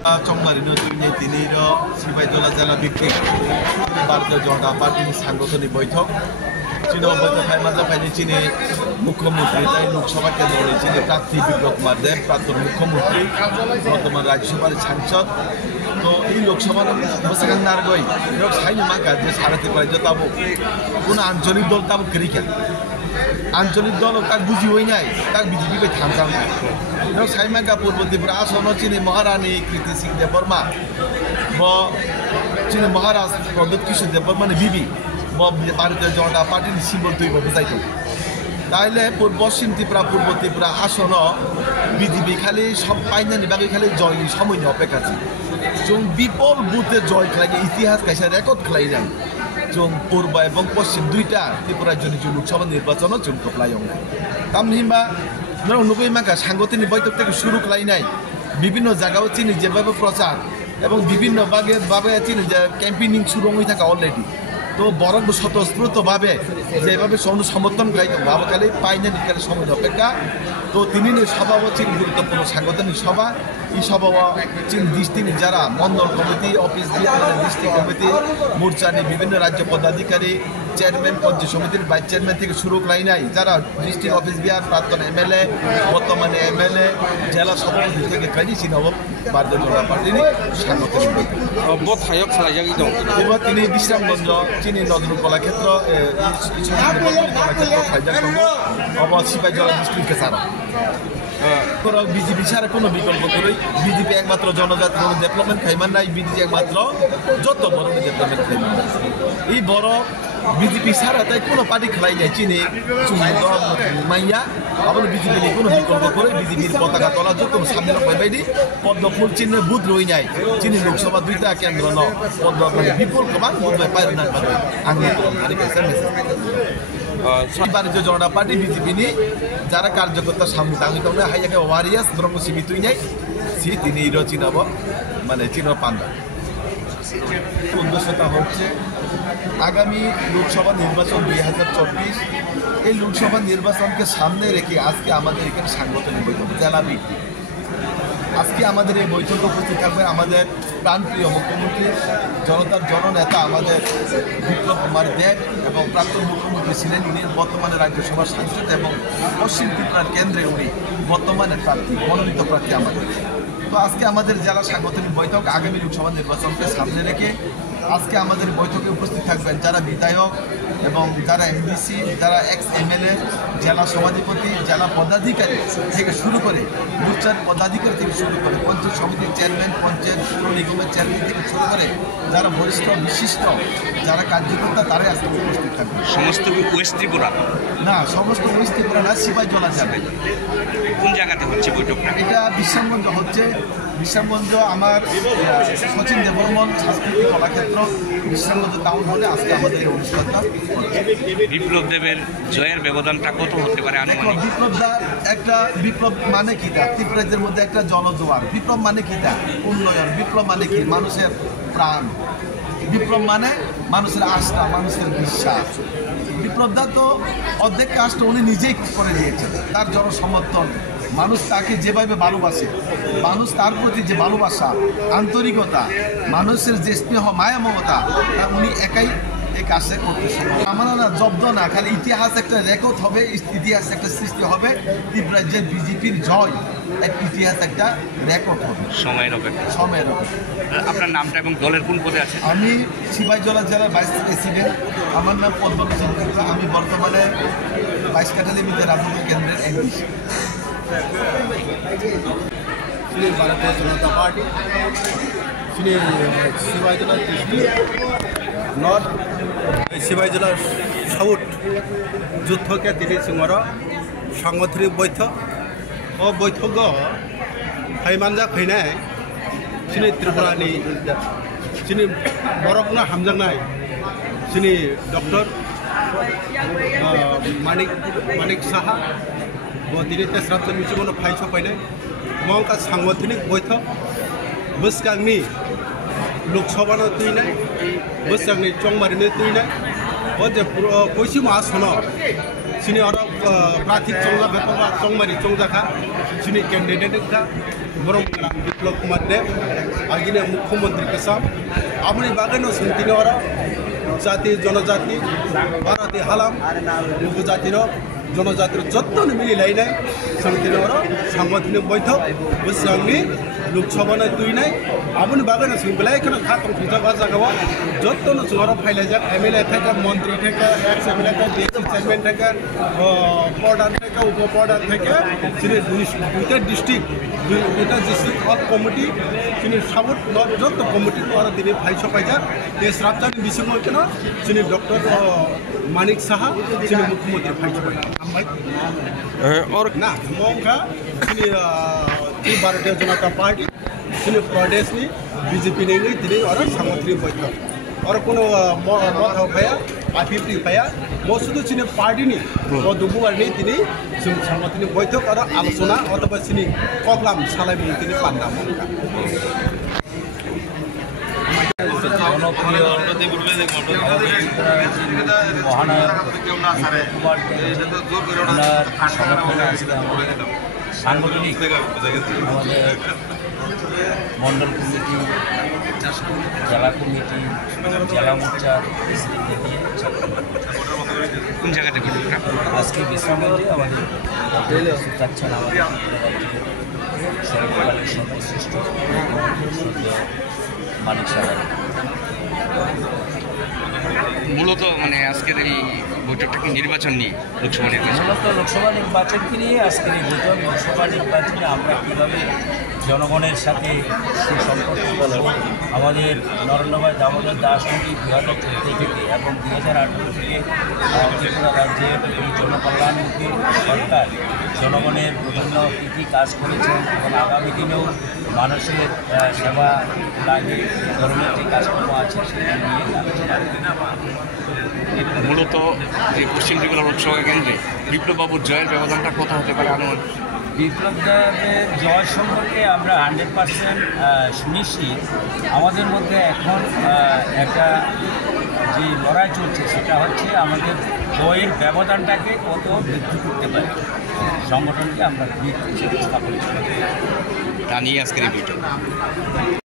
정말이는 তিনি সিপাহীজলা জেলা ভিত্তিক ভারতীয় জনতা পার্টির সাংগঠনিক বৈঠক চীন বৈঠক মাঝে পাইনি চীনে মুখ্যমন্ত্রী তাই লোকসভা কেন্দ্রে চীনে প্রার্থী বিপ্লব কুমার দেব প্রাক্তন মুখ্যমন্ত্রী বর্তমান রাজ্যসভার সাংসদ তো এই লোকসভার বসাগান নারগই এরকম সাইনি মাকা যে সারাতে পারে যে তাবো কোনো আঞ্চলিক দল তাবো ক্রিকেট আঞ্চলিক দল তাক বুঝি হই নাই তাক বিজেপি কে থামসাম এরকম সাইমাকা পূর্ব ত্রিপুরা আসন চীনে মহারানী কীর্তি সিং দেববর্মা ব চীনে মহারাজ প্রদ্যোৎ কিশোর দেববর্মানে বিবি ভারতীয় জনতা পার্টির সিম্বল তৈরি বুঝাইতো তাইলে পশ্চিম ত্রিপুরা পূর্ব ত্রিপুরা আসন বিজেপি খালি সব পাইনানি বাকি খালি জয় সময় অপেক্ষা আছে जों বিপুল বুথে জয় খেলাই ইতিহাস কাছে রেকর্ড খেলাই নাই जों পূর্ব এবং পশ্চিম দুইটা ত্রিপুরার জন্য লোকসভা নির্বাচন जों খোলাই নাই তামহিমা নুবই মাকা সাংগঠনিক বৈঠক থেকে শুরু খেলাই নাই বিভিন্ন জায়গাও চিনি যেভাবে প্রচার এবং বিভিন্ন ভাবে চিনি যে ক্যাম্পেইনিং শুরু হয়ে থাকে অলরেডি তো বরং স্বতঃস্ফূর্তভাবে যেভাবে সমর্থন খালি পাইনা নিকালে সময় অপেক্ষা তো তিনি সভাপতি গুরুত্বপূর্ণ সাংগঠনিক সভা এই সভা চীন ডিস্ট্রিক্ট যারা mandal committee office district committee মোর্চানি বিভিন্ন রাজ্য পদাধিকারী চেয়ারম্যান পঞ্চায়েত সমিতির ভাইস চেয়ারম্যান থেকে শুরু করাই নাই যারা ডিস্ট্রিক্ট অফিস বিহার প্রাক্তন এমএলএ বর্তমানে এমএলএ জেলা সভাপতি থেকে খাইনি চীনব ভারতীয় জনতা পার্টির সাংগঠনিক এবার তিনি বিশ্রামগঞ্জ চিনি নজরুল কলাক্ষেত্র কলাক্ষেত্র ফাইজাক অব সিপাহীজলা ডিস্ট্রিক্টকে সারা বিজেপি ছাড়া কোনো বিকল্প করে বিজেপি একমাত্র জনজাতি ডেভেলপমেন্ট খাইমান নাই বিজেপি একমাত্র যত বড় ডেভেলপমেন্ট খাইমান এই বড় বিজেপি ছাড়া তাই কোনো পার্টি খেলাই নাই চিনি মাইয়া আবার বিজেপি কোনো বিকল্প করে বিজেপির পতাকা তোলা যত সামনে পাইবাইদি পদ্মফুল চিহ্ন বুথ রই নাই চিনি লোকসভা দুইটা কেন্দ্র ন পদ্ম বিপুল গোबां বুথ পাইর না আংনি ভারতীয় জনতা পার্টি বিজেপিনি যারা কার্যকর্তা সামনে তাঙ্গিতনে হাইয়াকে ওয়ারিয়াস ব্রহ্ম সিবিতুই নাই সি তিনি চিনাব মানে চিন পান্ডা উদ্দেশ্যটা হচ্ছে আগামী লোকসভা নির্বাচন 2024 এই লোকসভা নির্বাচনকে সামনে রেখে আজকে আমাদের এখানে সাংগঠনিক বৈঠক জেলা ভিত্তিক আজকে আমাদের এই বৈঠকে উপস্থিত থাকবে আমাদের প্রাণপ্রিয় মুখ্যমন্ত্রী জনতার জননেতা আমাদের বিপ্লব কুমার দেব এবং প্রাক্তন মুখ্যমন্ত্রী ছিলেন উনি বর্তমানে রাজ্যসভার সাংসদ এবং পশ্চিম ত্রিপুরার কেন্দ্রে উনি বর্তমানে প্রার্থী মনোনীত প্রার্থী আমাদের তো আজকে আমাদের জেলা সাংগঠনিক বৈঠক আগামী লোকসভা নির্বাচনকে সামনে রেখে আজকে আমাদের বৈঠকে উপস্থিত থাকবেন যারা বিধায়ক এবং যারা এমডিসি যারা এক্স এমএলএ জেলা সভাধিপতি জেলা পদাধিকারী থেকে শুরু করে মোর্চার পদাধিকারী থেকে শুরু করে পঞ্চায়েত সমিতির চেয়ারম্যান পঞ্চায়েত পৌর নিগমের চেয়ারম্যান থেকে শুরু করে যারা বরিষ্ঠ বিশিষ্ট যারা কার্যকর্তা তারাই আজকে উপস্থিত থাকবে সমস্ত ওয়েস্ট ত্রিপুরা না সমস্ত ওয়েস্ট ত্রিপুরা না সিপাহীজলা যাবে কোন জায়গাতে হচ্ছে বৈঠকটা এটা বিশ্রামগঞ্জ হচ্ছে বিশ্রামগঞ্জ আমার সচিন দেববর্মন সাংস্কৃতিক কলাক্ষেত্র বিশ্রামগঞ্জ টাউন হলে আজকে আমাদের এই অনুষ্ঠানটা বিপ্লব দেবের জয়ের ব্যবধানটা কত হতে পারে একটা বিপ্লব মানে কি তা ত্রিপুরাজ্যের মধ্যে একটা জনজোয়ার বিপ্লব মানে কি তা উন্নয়ন বিপ্লব মানে কি মানুষের প্রাণ বিপ্লব মানে মানুষের আস্থা মানুষের বিশ্বাস বিপ্লবদা তো অর্ধেক কাজটা উনি নিজেই করে দিয়েছেন তার জনসমর্থন মানুষ তাকে যেভাবে ভালোবাসে মানুষ তার প্রতি যে ভালোবাসা আন্তরিকতা মানুষের যে স্নেহ মায়া মমতা উনি একাই এই কাজটা করতে সম্ভব আমার না জব্দ না খালি ইতিহাস একটা রেকর্ড হবে ইতিহাস একটা সৃষ্টি হবে ত্রিপুরাজ্যের বিজেপির জয় এক ইতিহাস একটা রেকর্ড হবে সময়ের অপেক্ষা আপনার নামটা এবং দলের কোন পদে আছে আমি সিপাহীজলা জেলার ভাইস প্রেসিডেন্ট আমার নাম পদ্মভূষণ ত্রিপুরা আমি বর্তমানে 22 কাঠালি মিতে রাজনৈতিক কেন্দ্রের MDC Bharatiya Janata Party Sepahijala north Sepahijala south যুদ্ধকে তিনি সিংহর সাংগঠনিক বৈঠক ও বৈঠক फाइमानजा फैनाय सिनि त्रिपुरानि सिनि बरफना हामजानाय सिनि डॉक्टर मानिक साहा वो दिनै तेस्राबजन मिथिगौनो फाइ सफायनाय मौका सांगठनिक बैठक बोसगांनि लोकसभानो तुइनाय बोसगांनि चंमारिनो तुइनाय ओ जे पश्चिम आसन सिनि अर प्रार्थी चंमारि चंजाखा सिनि कैंडिडेट का बरम बिप्लव कुमार देव आगिने मुख्यमंत्री के साथ अपनी बागेनो सुनतीनो और जाति जनजाति भारत हालाम मुगु जाति जनजाति जत्न मिली लाइनाय संगठन और सांगठनिक बैठक बुसांगनि लोकसभा दुईनाय आबुनि बागेनो सुनबलाय खन खातम खुजाबा जागाव जत्न जुवार फाइलायजाक एमएलए थेका मंत्री थेका एक्स एमएलए थेका डीसी चेयरमैन थेका प्रधान थेका उप प्रधान थेका सिनि दुईटा डिस्ट्रिक्ट अल कमिटी सिनि साउथ नर्थ जत्न कमिटी और दिनै फाइल सफायजाक देश राजधानी बिसिङाव केन सिनि डॉक्टर मानिक साहा सिनि मुख्यमंत्री फाइल सफायजाक और ना मोंखा सिनि भारतीय जनता पार्टी सिनि प्रदेश नि बीजेपी ने दिनै और सांगठनिक बैठक और कोनो मत होफाया आफिफ्री पाया मसुदु सिनि पार्टी नि दुबुवार नि दिनै जों सांगठनिक बैठक और आलोचना अथवा सिनि कगलाम सालायमुं दिनै पान्ना मोंखा সাংগঠনিক আমাদের মন্ডল কমিটি জেলা কমিটি জেলা মোর্চা কোন জায়গাতে ঘটনা? আজকে বিশ্রামগঞ্জে আমাদের যাচ্ছেন আমাদের সর্বকালের সর্বশ্রেষ্ঠ মানিক সাহা। মূলত মানে আজকের এই বৈঠকটা কি নির্বাচন নিয়ে লোকসভা নির্বাচন? মূলত লোকসভা নির্বাচনকে নিয়ে আজকের এই বৈঠক। লোকসভা নির্বাচনে আমরা কীভাবে জনগণের সাথে সুসম্পর্ক করব, আমাদের নরেন্দ্র ভাই দামোদর দাস মোদী 2014 থেকে এবং 2018 থেকে ত্রিপুরা রাজ্যের এই জনকল্যাণমুখী সরকার জনগণের বিভিন্ন কী কাজ করেছেন এবং আগামী দিনেও মানুষের সেবা লাগে ধরনের যে কাজকর্ম আছে সেটা নিয়ে আলোচনা। মূলত যে পশ্চিম ত্রিপুরা লোকসভা কেন্দ্রে বিপ্লববাবুর জয়ের ব্যবধানটা কত হতে পারে আনুমানিক? বিপ্লব দেবের জয় সম্পর্কে আমরা 100% সুনিশ্চিত। আমাদের মধ্যে এখন একটা যে লড়াই চলছে সেটা হচ্ছে আমাদের জয়ের ব্যবধানটাকে কত বৃদ্ধি করতে পারে, সংগঠনকে আমরা স্থাপন করতে পারি তা নিয়ে আজকের এই বৈঠক।